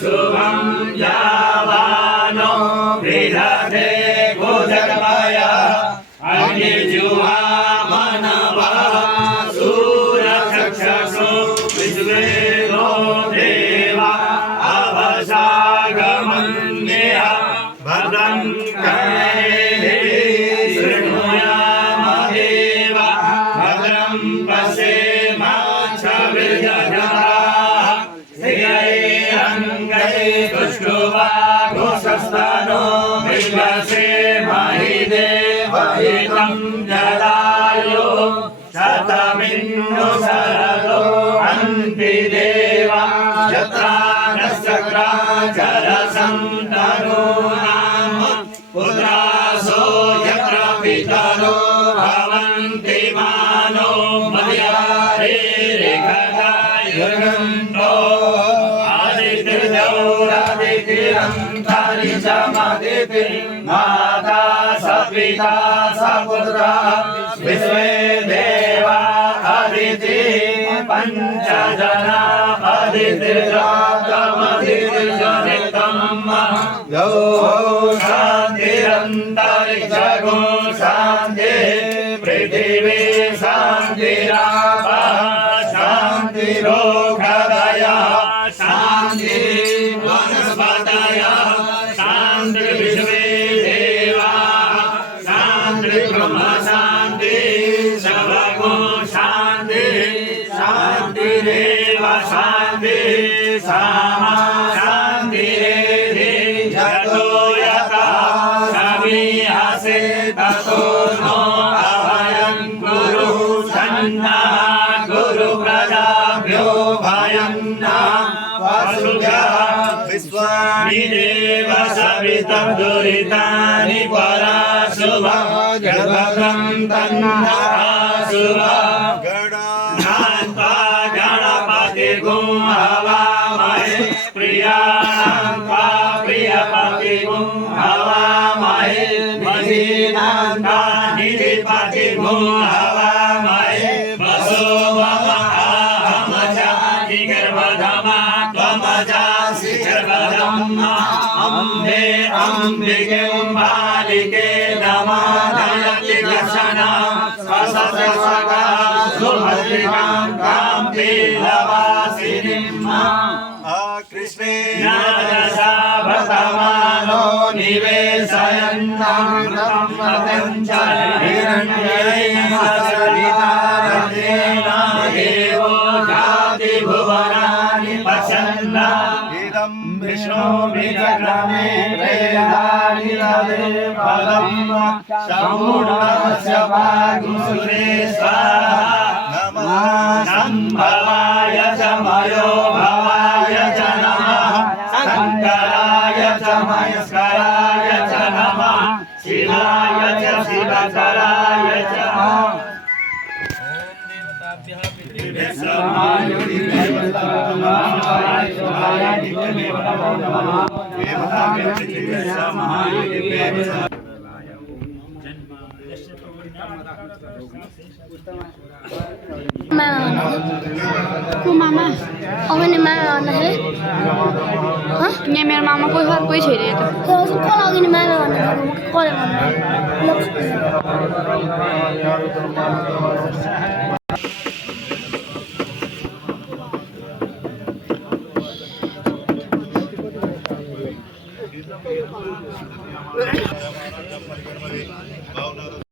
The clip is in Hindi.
शुभं यावानो विदधे गोजगमय अग्निजुहा मनवा सूरचक्षुषु विश्वेनो देवा अवसागमन्यः भद्रं कर्णेभिः शृणुयाम देवा भद्रं पश्येमाक्षभिर्यजत्राः श्रियैरङ्गैः पुष्टुवाघोषस्तनो विश्वसेमहि देवहितं जलायो शतमिन्नु शरदो अन्ति देवा यत्रा नश्चक्राचरसन्तनूनां पुत्रासो यत्र पितरो भवन्ति मानो मर्यादेरिखगायुर्गन्तो आदितिर्जौरादितिरन्तरिक्षमदिति माता स पिता स पुत्रः विश्वे देवा अदिति पञ्चजना अदितिर्जातमदितिर्जनितम् यो शान्तिरन्तरिक्षगो शान्तिः पृथिवी शान्तिरापः शान्तिरोषधयः शान्तिर्वनस्पतयः शान्तिर्विश्वे देवाः शान्तिर्ब्रह्म शान्तिः सर्वगो शान्तिः शान्तिरेव शान्तिः सामा शान्तिरेधि जतो यथा समीहसे ततो नो अभयं कुरु सन्नः कुरु प्रजाभ्यो भयं न वसुभ्यः विश्वानि देव सवितं दुरितानि पराशुभं जगतं तन्नः शुभम् गणपतिगुं हवामहे प्रियाणां त्वा प्रियपतिगुं हवामहे महीनां त्वा निधिपतिगुं हवामहे वसो वमहामजाति गर्भधमा त्वमजासि गर्भधमा अम्बे अम्बिके बालिके नमादयति दर्शना स्वसससगा सुभद्रिकां कां पीलवासिनीं कृष्णेन रजसा भतमानो निवेशयन्नामृतं वदञ्च हिरण्येन सरितारतेन देवो जाति भुवनानि पश्यन् इदं विष्णो विजग्रमे वेदानि रवे पदं समूढस्य वागुसुरे स्वाहा संभवाय च मयो भवाय च नमः शङ्कराय च महेश्वराय च नमः शिवाय च शिवकराय च मामा अब नि मामा भन्दाखेरि यहाँ मेरो मामा कोही छैन यता कल अघि नि मामा भन्दाखेरि कसले